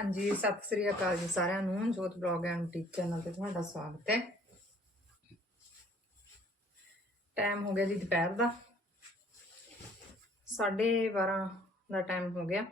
ਹਾਂਜੀ, ਸਤਿ ਸ੍ਰੀ ਅਕਾਲ ਜੀ ਸਾਰਿਆਂ ਨੂੰ, ਜੋਤ ਬਲੌਗ ਐਂਡ ਬੁਟੀਕ ਚੈਨਲ ਤੇ ਤੁਹਾਡਾ ਸਵਾਗਤ ਹੈ। ਟਾਈਮ ਹੋ ਗਿਆ ਜੀ ਦੁਪਹਿਰ ਦਾ। 12:30 ਦਾ ਟਾਈਮ ਹੋ ਗਿਆ।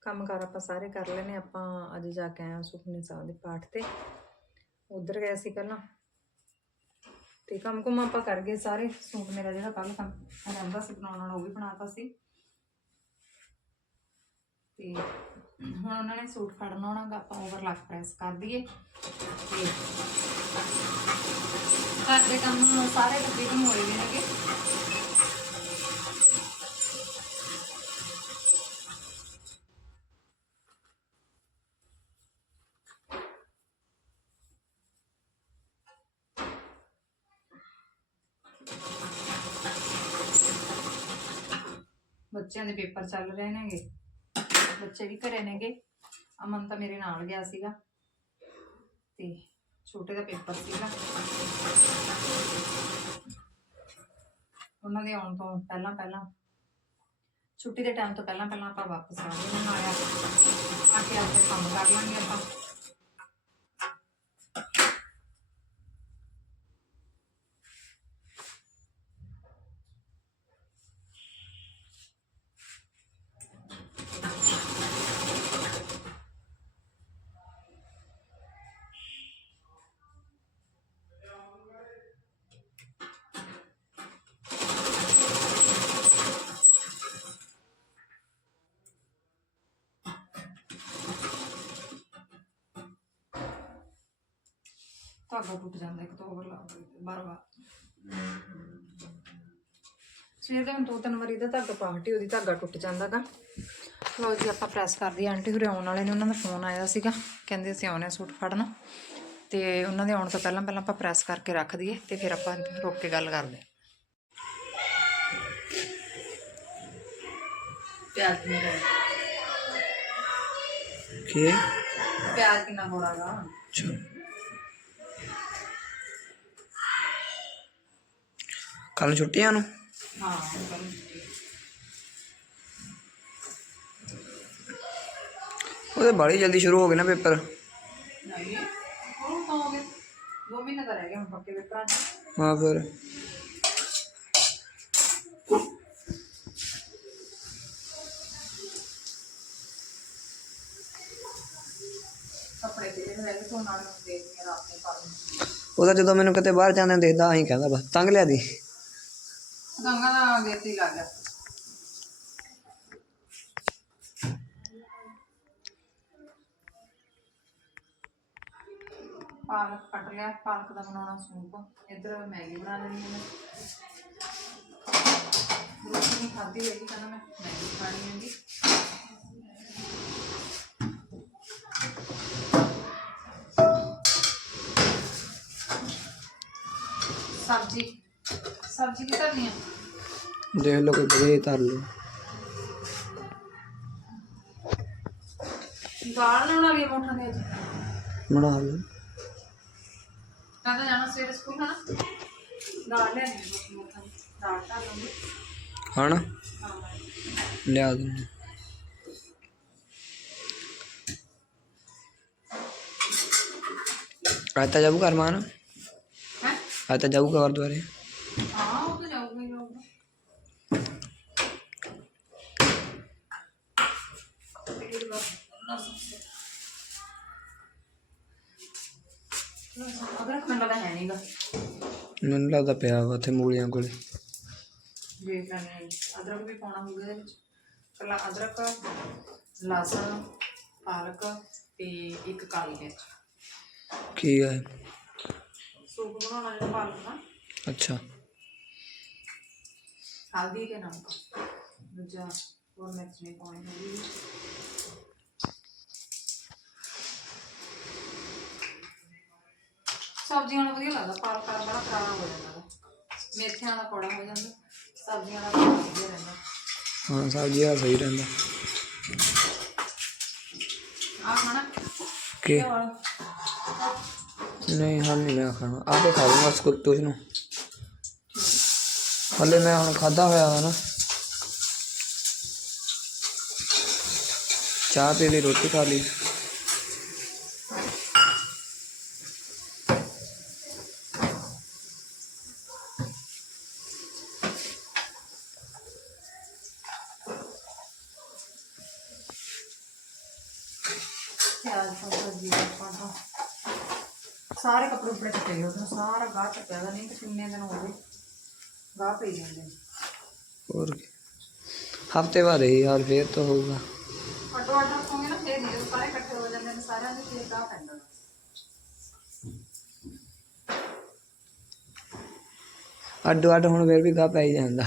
ਕੰਮ ਕਾਰ ਆਪਾਂ ਸਾਰੇ ਕਰ ਲੈਨੇ ਆਪਾਂ ਅੱਜ ਜਾ ਕੇ ਆਏ ਹਾਂ ਸਾਹਿਬ ਦੇ ਪਾਠ ਤੇ। ਉਧਰ ਗਏ ਸੀ ਪਹਿਲਾਂ। ਤੇ ਕੰਮ ਕੁਮ ਆਪਾਂ ਕਰ ਗਏ ਸਾਰੇ, ਸੂਟ ਮੇਰਾ ਜਿਹੜਾ ਕੱਲ ਕੰਮ ਰਹਿੰਦਾ ਸੀ, ਬਣਾਉਣ ਵਾਲਾ ਉਹ ਵੀ ਬਣਾਤਾ ਸੀ। ਤੇ ਹੁਣ ਉਹਨਾਂ ਨੇ ਸੂਟ ਫੜਨਾ ਹੋਣਾ ਗਾ, ਆਪਾਂ ਓਵਰਲੈਪ ਪ੍ਰੈਸ ਕਰ ਦਈਏ। ਤੇ ਘਰ ਦੇ ਕੰਮ ਸਾਰੇ ਕੰਪਲੀਟ ਹੋਏ ਵੀ ਨੇਗੇ ਬੱਚਿਆਂ ਦੇ ਪੇਪਰ ਚੱਲ ਰਹੇ ਨੇਗੇ। ਬੱਚੇ ਵੀ ਘਰੇ ਨੇਗੇ। ਅਮਨ ਤਾਂ ਮੇਰੇ ਨਾਲ ਗਿਆ ਸੀਗਾ। ਤੇ ਛੋਟੇ ਦਾ ਪੇਪਰ ਸੀਗਾ। ਉਹਨਾਂ ਦੇ ਆਉਣ ਤੋਂ ਪਹਿਲਾਂ ਪਹਿਲਾਂ, ਛੁੱਟੀ ਦੇ ਟਾਈਮ ਤੋਂ ਪਹਿਲਾਂ ਪਹਿਲਾਂ ਆਪਾਂ ਵਾਪਸ ਆ ਗਏ। ਉਹਨਾਂ ਆਇਆ। ਆ ਕੇ ਆਪਣੇ ਕੰਮ ਕਰ ਲਾਂਗੇ ਆਪਾਂ। ਧਾਗਾ ਟੁੱਟ ਜਾਂਦਾ ਇੱਕ ਤੋਂ ਓਵਰਲਾਪ ਬਾਰ ਬਾਰ ਸਵੇਰ ਦੇ ਹੁਣ ਦੋ ਤਿੰਨ ਵਾਰੀ ਦਾ ਧਾਗਾ ਪਾਰਟੀ ਉਹਦੀ ਧਾਗਾ ਟੁੱਟ ਜਾਂਦਾ ਗਾ। ਲਓ ਜੀ ਆਪਾਂ ਪ੍ਰੈਸ ਕਰਦੀ ਆਂਟੀ ਹੁਰੇ ਆਉਣ ਵਾਲੇ ਨੇ ਉਹਨਾਂ ਦਾ ਫੋਨ ਆਇਆ ਸੀਗਾ। ਕਹਿੰਦੇ ਅਸੀਂ ਆਉਣੇ ਸੂਟ ਫੜਨ। ਤੇ ਉਹਨਾਂ ਦੇ ਆਉਣ ਤੋਂ ਪਹਿਲਾਂ ਪਹਿਲਾਂ ਆਪਾਂ ਪ੍ਰੈਸ ਕਰਕੇ ਰੱਖ ਦਈਏ ਤੇ ਫਿਰ ਆਪਾਂ ਰੁਕ ਕੇ ਗੱਲ ਕਰਦੇ ਹਾਂ। ਪਿਆਜ਼ ਕਿੰਨਾ ਕੀ? ਪਿਆਜ਼ ਕਿੰਨਾ ਹੋਣਾਗਾ ਅੱਛਾ। ਕੱਲ ਛੁੱਟੀਆਂ ਨੂੰ। ਹਾਂ ਉਹਦੇ ਬੜੀ ਜਲਦੀ ਸ਼ੁਰੂ ਹੋ ਗਏ ਨਾ ਪੇਪਰ। ਨਹੀਂ ਤਾਂ ਹੋ ਗਏ ਮਹੀਨੇ ਦਾ ਰਹਿ ਗਿਆ ਹੁਣ ਪੱਕੇ ਪੇਪਰਾਂ 'ਚ। ਹਾਂ ਫਿਰ। ਨੂੰ ਨੂੰ ਉਹਦਾ ਜਦੋਂ ਮੈਨੂੰ ਕਿਤੇ ਬਾਹਰ ਜਾਂਦੇ ਨੂੰ ਦੇਖਦਾ ਅਸੀਂ ਕਹਿੰਦਾ ਬਸ ਤੰਗ ਲਿਆ ਦੀ। ਗੰਗਾ ਦਾ ਗੇਟ ਲੱਗ। ਗਿਆ ਪਾਲਕ ਕੱਟ ਲਿਆ, ਪਾਲਕ ਦਾ ਬਣਾਉਣਾ ਸੂਪ। ਇੱਧਰ ਮੈਗੀ ਬਣਾ ਲੈਣੀ ਹੈ ਰੋਟੀ ਨਹੀਂ ਖਾਧੀ ਹੈਗੀ, ਕਹਿੰਦਾ ਮੈਂ ਮੈਗੀ ਖਾਣੀ ਹੈਗੀ। ਸਬਜ਼ੀ। ਸਬਜ਼ੀ ਕੀ ਕਰਨੀ ਹੈ ਦੇਖ ਲਓ ਕੋਈ ਵਧੀਆ ਧਰ ਲਓ। ਦਾਲ ਲਾਉਣ ਵਾਲੀ ਮੋਠਾ ਦੇ ਅੱਜ? ਬਣਾ ਲਓ। ਕਹਿੰਦਾ ਜਾਣਾ ਸਵੇਰੇ ਸਕੂਲ ਹਨਾ ਦਾਲ ਲੈਣੀ ਮੋਠਾ ਦਾਲ ਤਾਂ ਦੂੰਗੀ ਹਣ ਹਾਂ। ਲਿਆ ਦਿੰਦੇ। ਅੱਜ ਤਾਂ ਜਾਊ ਘਰ ਮਾਨ ਹੈ? ਅੱਜ ਤਾਂ ਜਾਊਗਾ ਗੁਰਦੁਆਰੇ। ਹਾਂ ਉਹ ਤਾਂ ਜਾਊਗਾ ਹੀ ਜਾਊਗਾ ਅਦਰਕ ਮੈਨੂੰ ਲੱਗਦਾ ਹੈ ਨਹੀਂਗਾ ਮੈਨੂੰ ਲੱਗਦਾ ਪਿਆ ਵਾ ਉੱਥੇ ਮੂਲੀਆਂ ਕੋਲੇ। ਦੇਖ ਲੈਣੇ। ਅਦਰਕ ਵੀ ਪਾਉਣਾ ਹੋਊਗਾ ਇਹਦੇ ਵਿੱਚ। ਕੱਲਾ ਅਦਰਕ ਲਸਣ ਪਾਲਕ ਤੇ ਇੱਕ ਕਾਲੀ ਮਿਰਚ। ਕੀ ਹੈ ਸੂਪ ਬਣਾਉਣਾ ਜਿਹੜਾ ਪਾਲਕ ਦਾ। ਅੱਛਾ। ਹਲਦੀ ਤੇ ਨਮਕ। ਦੂਜਾ ਹੋਰ ਮਿਰਚ ਨਹੀਂ ਪਾਉਣੀ ਹੈਗੀ ਸਬਜ਼ੀਆਂ ਨਾਲ ਵਧੀਆ ਲੱਗਦਾ ਪਾਲਕ ਦਾ ਬੜਾ ਕਰਾਰਾ ਹੋ ਜਾਂਦਾ ਵਾ। ਮੇਥਿਆਂ ਦਾ ਕੌੜਾ ਹੋ ਜਾਂਦਾ ਸਬਜ਼ੀਆਂ ਦਾ ਬੜਾ ਵਧੀਆ ਰਹਿੰਦਾ। ਹਾਂ ਸਬਜ਼ੀ ਆ ਸਹੀ ਰਹਿੰਦਾ। ਆਹ ਖਾਣਾ? ਕੀ? ਇਹ ਵਾਲਾ। ਨਹੀਂ ਹਾਂ ਨਹੀਂ ਮੈਂ ਖਾਣਾ। ਆਪੇ ਖਾ ਲੂੰਗਾ ਸਕੁੱਤੂ ਨੂੰ। ਹਲੇ ਮੈਂ ਹੁਣ ਖਾਦਾ ਹੋਇਆ ਵਾ ਨਾ। ਚਾਹ ਪੀ ਲਈ, ਰੋਟੀ ਖਾ ਲਈ। ਸਾਰੇ ਕੱਪੜੇ ਉੱਪਰ ਕੱਟੇ ਉਹਦਾ ਸਾਰਾ ਗਾਹ ਟੱਕਿਆ ਦਾ ਨਹੀਂ ਤੇ ਕਿੰਨੇ ਦਿਨ ਹੋ ਗਏ। ਗਾਹ ਪਈ ਜਾਂਦੇ ਨੇ। ਹੋਰ ਕੀ? ਹਫ਼ਤੇ ਬਾਅਦ ਹੀ ਯਾਰ ਫੇਰ ਤਾਂ ਹੋਊਗਾ। ਅੱਡੋ ਅੱਡ ਰੱਖੋਗੇ ਨਾ ਫੇਰ ਨਹੀਂ ਸਾਰੇ ਇਕੱਠੇ ਹੋ ਜਾਂਦੇ ਨੇ ਸਾਰਿਆਂ ਦੇ ਫੇਰ ਗਾਹ ਪੈਂਦਾ। ਅੱਡੋ ਅੱਡ ਹੁਣ ਫੇਰ ਵੀ ਗਾ ਪੈ ਹੀ ਜਾਂਦਾ।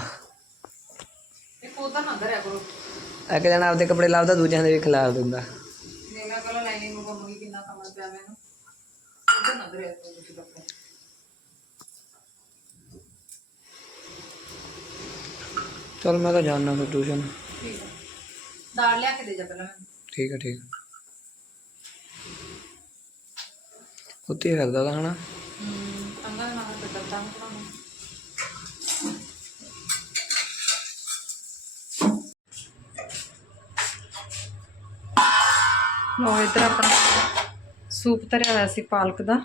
ਇੱਕ ਉਹਦਾ ਨਾ ਧਰਿਆ ਕਰੋ। ਇੱਕ ਜਣਾ ਆਪਦੇ ਕੱਪੜੇ ਲਾਉਂਦਾ ਦੂਜਿਆਂ ਦੇ ਵੀ ਖਿਲਾਰ ਦਿੰਦਾ। ਮੇਰਾ ਕੋਲ ਲਾਈਨਿੰਗ ਨੂੰ ਕੰਮੀ ਕਿੰਨਾ ਕਮਲ ਪਿਆ ਮੈਨੂੰ। ਉਹਦਾ ਨਾ ਧਰਿਆ ਕਰੋ ਤੁਸੀਂ ਕੱਪੜੇ। ਚਲ ਮੈਂ ਤਾਂ ਜਾਣਾ ਫਿਰ ਟਿਊਸ਼ਨ ਠੀਕ ਹੈ ਦਾਲ ਲਿਆ ਕੇ ਦੇ ਜਾ ਪਹਿਲਾਂ ਮੈਨੂੰ। ਠੀਕ ਹੈ ਠੀਕ ਹੈ। ਹੀ ਫਿਰਦਾ ਤਾਂ ਹਨਾ। ਅੰਗਾ ਨਾ ਨਾ ਕੱਟਦਾ ਤਾਂ ਬਣਾਉਣਾ ਲੋ ਇਧਰ ਆਪਣਾ ਸੂਪ ਧਰਿਆ ਹੋਇਆ ਸੀ ਪਾਲਕ ਦਾ।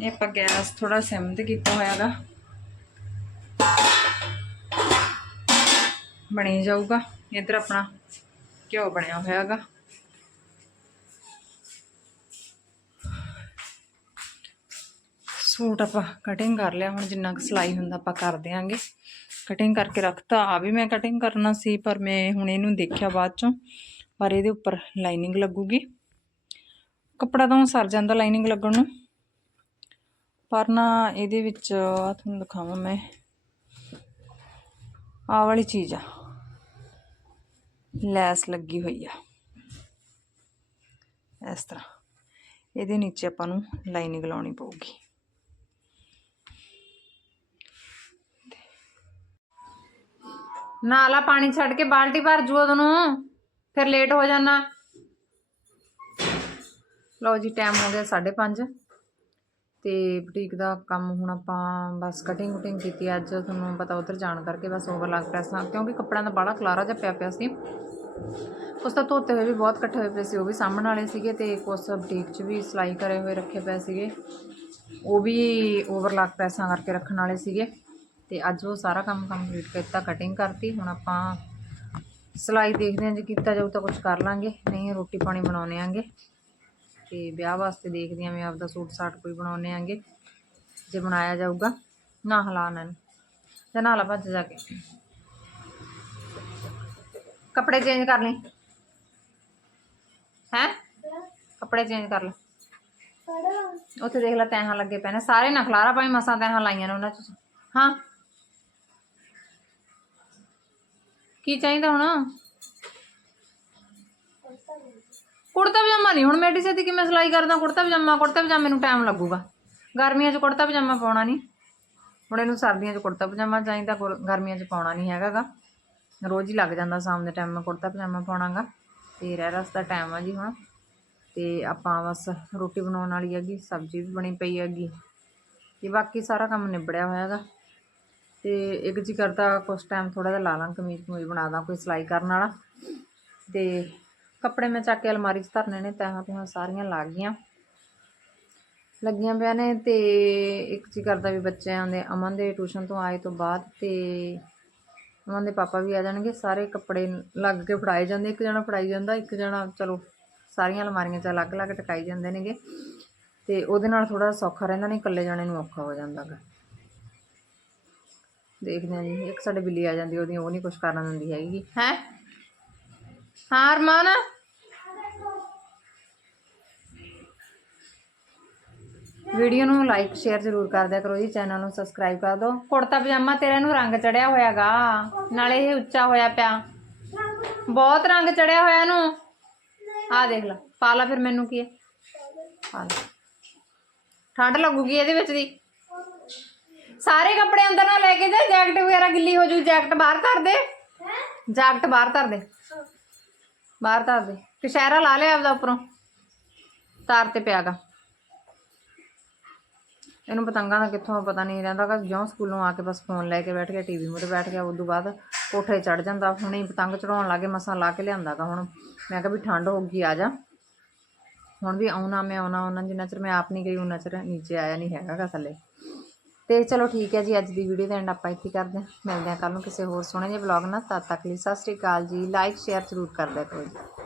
ਇਹ ਆਪਾਂ ਗੈਸ ਥੋੜਾ ਸਿਮ ਤੇ ਕੀਤਾ ਹੋਇਆਗਾ ਬਣੀ ਜਾਊਗਾ। ਇਧਰ ਆਪਣਾ ਘਿਓ ਬਣਿਆ ਹੋਇਆਗਾ ਸੂਟ ਆਪਾਂ ਕਟਿੰਗ ਕਰ ਲਿਆ। ਹੁਣ ਜਿੰਨਾ ਕੁ ਸਿਲਾਈ ਹੁੰਦਾ ਆਪਾਂ ਕਰ ਦਿਆਂਗੇ। ਕਟਿੰਗ ਕਰਕੇ ਰੱਖਤਾ। ਆ ਵੀ ਮੈਂ ਕਟਿੰਗ ਕਰਨਾ ਸੀ, ਪਰ ਮੈਂ ਹੁਣ ਇਹਨੂੰ ਦੇਖਿਆ ਬਾਅਦ ਚੋਂ। ਪਰ ਇਹਦੇ ਉੱਪਰ ਲਾਈਨਿੰਗ ਲੱਗੂਗੀ। ਕੱਪੜਾ ਤਾਂ ਹੁਣ ਸਰ ਜਾਂਦਾ ਲਾਈਨਿੰਗ ਲੱਗਣ ਨੂੰ। ਪਰ ਨਾ ਇਹਦੇ ਵਿੱਚ ਤੁਹਾਨੂੰ ਦਿਖਾਵਾਂ ਮੈਂ। ਆ ਵਾਲੀ ਚੀਜ਼ ਆ। ਲੈਸ ਲੱਗੀ ਹੋਈ ਆ। ਇਸ ਤਰ੍ਹਾਂ। ਇਹਦੇ ਨੀਚੇ ਆਪਾਂ ਨੂੰ ਲਾਈਨਿੰਗ ਲਾਉਣੀ ਪਊਗੀ। ਨਾਲਾ ਪਾਣੀ ਛੱਡ ਕੇ ਬਾਲਟੀ ਭਰ ਜੂ ਉਦੋਂ ਫਿਰ ਲੇਟ ਹੋ ਜਾਣਾ। ਲਓ ਜੀ ਟਾਈਮ ਹੋ ਗਿਆ 5:30 ਅਤੇ ਬੁਟੀਕ ਦਾ ਕੰਮ ਹੁਣ ਆਪਾਂ ਬਸ ਕਟਿੰਗ ਕੁਟਿੰਗ ਕੀਤੀ ਅੱਜ ਤੁਹਾਨੂੰ ਪਤਾ ਉਧਰ ਜਾਣ ਕਰਕੇ ਬਸ ਓਵਰਲਾਕ ਪ੍ਰੈਸਾਂ ਕਿਉਂਕਿ ਕੱਪੜਿਆਂ ਦਾ ਬਾਹਲਾ ਖਲਾਰਾ ਜਿਹਾ ਪਿਆ ਪਿਆ ਸੀ। ਉਸ ਤਾਂ ਧੋਤੇ ਹੋਏ ਵੀ ਬਹੁਤ ਇਕੱਠੇ ਹੋਏ ਪਏ ਸੀ, ਉਹ ਵੀ ਸਾਹਮਣ ਵਾਲੇ ਸੀਗੇ ਤੇ ਕੁਛ ਬੁਟੀਕ 'ਚ ਵੀ ਸਿਲਾਈ ਕਰੇ ਹੋਏ ਰੱਖੇ ਪਏ ਸੀਗੇ। ਉਹ ਵੀ ਓਵਰਲਾਕ ਪ੍ਰੈਸਾਂ ਕਰਕੇ ਰੱਖਣ ਵਾਲੇ ਸੀਗੇ। ਤੇ ਅੱਜ ਉਹ ਸਾਰਾ ਕੰਮ ਕੰਪਲੀਟ ਕੀਤਾ ਕਟਿੰਗ ਕਰਤੀ। ਹੁਣ ਆਪਾਂ ਸਿਲਾਈ ਦੇਖਦੇ ਹਾਂ ਜੇ ਕੀਤਾ ਜਾਊ ਤਾਂ ਕੁਝ ਕਰ ਲਾਂਗੇ, ਨਹੀਂ ਰੋਟੀ ਪਾਣੀ ਬਣਾਉਣੇ ਆਂਗੇ। ਤੇ ਵਿਆਹ ਵਾਸਤੇ ਦੇਖਦੇ ਆਂ ਮੈਂ ਆਪਦਾ ਸੂਟ ਸਾਟ ਕੋਈ ਬਣਾਉਣੇ ਆਂਗੇ ਜੇ ਬਣਾਇਆ ਜਾਊਗਾ ਨਾ ਹਲਾਨ ਨੂੰ ਤੇ ਨਾਲ ਭੱਜ ਜਾ ਕੇ ਕੱਪੜੇ ਚੇਂਜ ਕਰ ਲਈ ਹੈ ਕੱਪੜੇ ਚੇਂਜ ਕਰ ਲੈ ਉੱਥੇ ਦੇਖ ਲੈ ਤੈਹਾਂ ਲੱਗੇ ਪਏ ਨੇ ਸਾਰੇ ਨਾ ਖਲਾਰਾ ਭਾਈ ਮਸਾਂ ਤੈਹਾਂ ਲਾਈਆਂ ਨੇ ਉਹਨਾਂ ਚ ਹਾਂ ਕੀ ਚਾਹੀਦਾ ਹੁਣ ਕੁੜਤਾ ਪਜਾਮਾ ਨਹੀਂ। ਹੁਣ ਮੇਡੀ ਛੇਤੀ ਕਿਵੇਂ ਸਿਲਾਈ ਕਰਦਾ? ਕੁੜਤਾ ਪਜਾਮਾ ਕੁੜਤਾ ਪਜਾਮੇ ਨੂੰ ਟਾਈਮ ਲੱਗੂਗਾ। ਗਰਮੀਆਂ 'ਚ ਕੁੜਤਾ ਪਜਾਮਾ ਪਾਉਣਾ ਨਹੀਂ। ਹੁਣ ਇਹਨੂੰ ਸਰਦੀਆਂ 'ਚ ਕੁੜਤਾ ਪਜਾਮਾ ਚਾਹੀਦਾ ਗੁਰ- ਗਰਮੀਆਂ 'ਚ ਪਾਉਣਾ ਨਹੀਂ ਹੈਗਾਗਾ ਰੋਜ਼ ਹੀ ਲੱਗ ਜਾਂਦਾ ਸ਼ਾਮ ਦੇ ਟਾਈਮ ਮੈਂ ਕੁੜਤਾ ਪਜਾਮਾ ਪਾਉਣਾਗਾ। ਤੇ ਰਹਿ ਰਸ ਦਾ ਟਾਈਮ ਆ ਜੀ ਹੁਣ। ਤੇ ਆਪਾਂ ਬਸ ਰੋਟੀ ਬਣਾਉਣ ਵਾਲੀ ਹੈਗੀ, ਸਬਜ਼ੀ ਵੀ ਬਣੀ ਪਈ ਹੈਗੀ। ਤੇ ਬਾਕੀ ਸਾਰਾ ਕੰਮ ਨਿਬੜਿਆ ਹੋਇਆ ਹੈਗਾ ਤੇ ਇੱਕ ਜੀ ਕਰਦਾ ਕੁਛ ਟਾਈਮ ਥੋੜਾ ਜਿਹਾ ਲਾ ਲਾਂ ਕਮੀਜ਼ ਕਮੀਜ਼ ਬਣਾ ਦਾਂ, ਕੋਈ ਸਿਲਾਈ ਕਰਨ ਵਾਲਾ। ਤੇ ਕੱਪੜੇ ਮੈਂ ਚੱਕ ਕੇ ਅਲਮਾਰੀ 'ਚ ਧਰਨੇ ਨੇ, ਤਹਾਂ ਤੁਹਾਂ ਸਾਰੀਆਂ ਲਾ ਗਈਆਂ। ਲੱਗੀਆਂ ਪਿਆ ਨੇ ਤੇ ਇੱਕ ਜੀ ਕਰਦਾ ਵੀ ਬੱਚਿਆਂ ਦੇ, ਅਮਨ ਦੇ ਟਿਊਸ਼ਨ ਤੋਂ ਆਏ ਤੋਂ ਬਾਅਦ ਤੇ ਅਮਨ ਦੇ ਪਾਪਾ ਵੀ ਆ ਜਾਣਗੇ, ਸਾਰੇ ਕੱਪੜੇ ਲੱਗ ਕੇ ਫੜਾਏ ਜਾਂਦੇ, ਇੱਕ ਜਣਾ ਫੜਾਈ ਜਾਂਦਾ, ਇੱਕ ਜਣਾ ਚਲੋ ਸਾਰੀਆਂ ਅਲਮਾਰੀਆਂ 'ਚ ਅਲੱਗ-ਅਲੱਗ ਟਕਾਈ ਜਾਂਦੇ ਨੇਗੇ। ਤੇ ਉਹਦੇ ਨਾਲ ਥੋੜਾ ਸੌਖਾ ਰਹਿੰਦਾ, ਨਹੀਂ ਇਕੱਲੇ ਜਾਣੇ ਨੂੰ ਔਖਾ ਹੋ ਜਾਂਦਾ ਗਾ। ਦੇਖਦੇ ਹਾਂ ਜੀ, ਇੱਕ ਸਾਡੇ ਬਿੱਲੀ ਆ ਜਾਂਦੀ, ਉਹਦੀ ਉਹ ਨਹੀਂ ਕੁਝ ਕਰਨ ਦਿੰਦੀ ਹੈਗੀ। ਹੈ? ਹਾਂ, ਅਰਮਾਨ? ਵੀਡੀਓ ਨੂੰ ਲਾਈਕ ਸ਼ੇਅਰ ਜ਼ਰੂਰ ਕਰ ਦਿਆ ਕਰੋ ਜੀ ਚੈਨਲ ਨੂੰ ਸਬਸਕ੍ਰਾਈਬ ਕਰ ਦਿਓ। ਕੁੜਤਾ ਪਜਾਮਾ ਤੇਰੇ ਨੂੰ ਰੰਗ ਚੜਿਆ ਹੋਇਆਗਾ, ਨਾਲੇ ਇਹ ਉੱਚਾ ਹੋਇਆ ਪਿਆ। ਬਹੁਤ ਰੰਗ ਚੜਿਆ ਹੋਇਆ ਇਹਨੂੰ। ਆ ਦੇਖ ਲੈ, ਪਾ ਲਾ ਫਿਰ ਮੈਨੂੰ ਕੀ ਹੈ। ਪਾ ਲਾ। ਠੰਡ ਲੱਗੂਗੀ ਇਹਦੇ ਵਿੱਚ ਦੀ। ਸਾਰੇ ਕੱਪੜੇ ਅੰਦਰ ਨਾ ਲੈ ਕੇ ਜਾ, ਜੈਕਟ ਵਗੈਰਾ ਗਿੱਲੀ ਹੋ ਜੂ, ਜੈਕਟ ਬਾਹਰ ਧਰ ਦੇ। ਜੈਕਟ ਬਾਹਰ ਧਰ ਦੇ। ਬਾਹਰ ਧਰ ਦੇ। ਕਸ਼ਹਿਰਾ ਲਾ ਲਿਆ ਆਪਦਾ ਉੱਪਰੋਂ। ਤਾਰ ਤੇ ਪਿਆਗਾ। ਇਹਨੂੰ ਪਤੰਗਾਂ ਦਾ ਕਿੱਥੋਂ ਪਤਾ ਨਹੀਂ ਰਹਿੰਦਾ ਕਿ ਜਿਉਂ ਸਕੂਲੋਂ ਆ ਕੇ ਬਸ ਫੋਨ ਲੈ ਕੇ ਬੈਠ ਗਿਆ ਟੀਵੀ ਮੂਹਰੇ ਬੈਠ ਗਿਆ ਉਸ ਤੋਂ ਬਾਅਦ ਕੋਠੇ ਚੜ ਜਾਂਦਾ। ਹੁਣੇ ਪਤੰਗ ਚੜਾਉਣ ਲੱਗੇ, ਮਸਾਂ ਲਾ ਕੇ ਲਿਆਂਦਾ ਲਿਆਂਦਾਗਾ ਹੁਣ। ਮੈਂ ਕਿਹਾ ਵੀ ਠੰਡ ਹੋ ਗਈ, ਆ ਜਾ। ਹੁਣ ਵੀ ਆਉਣਾ, ਮੈਂ ਆਉਣਾ, ਉਹਨਾਂ ਜਿੰਨਾ ਚਿਰ ਮੈਂ ਆਪ ਨਹੀਂ ਗਈ, ਉਹਨਾਂ ਚਿਰ ਨੀਚੇ ਆਇਆ ਨਹੀਂ ਹੈਗਾ ਗਾ ਥੱਲੇ। ਤੇ ਚਲੋ ਠੀਕ ਹੈ ਜੀ, ਅੱਜ ਦੀ ਵੀਡੀਓ ਦਾ ਐਂਡ ਆਪਾਂ ਇੱਥੇ ਕਰਦੇ ਹਾਂ। ਮਿਲਦੇ ਹਾਂ ਕੱਲ ਨੂੰ ਕਿਸੇ ਹੋਰ ਸੋਹਣੇ ਜਿਹੇ ਵਲੌਗ ਨਾਲ। ਤਦ ਤੱਕ ਲਈ ਸਤਿ ਸ਼੍ਰੀ ਅਕਾਲ ਜੀ। ਲਾਈਕ ਸ਼ੇਅਰ ਜ਼ਰੂਰ ਕਰ ਦਿਆ ਕਰੋ ਜੀ।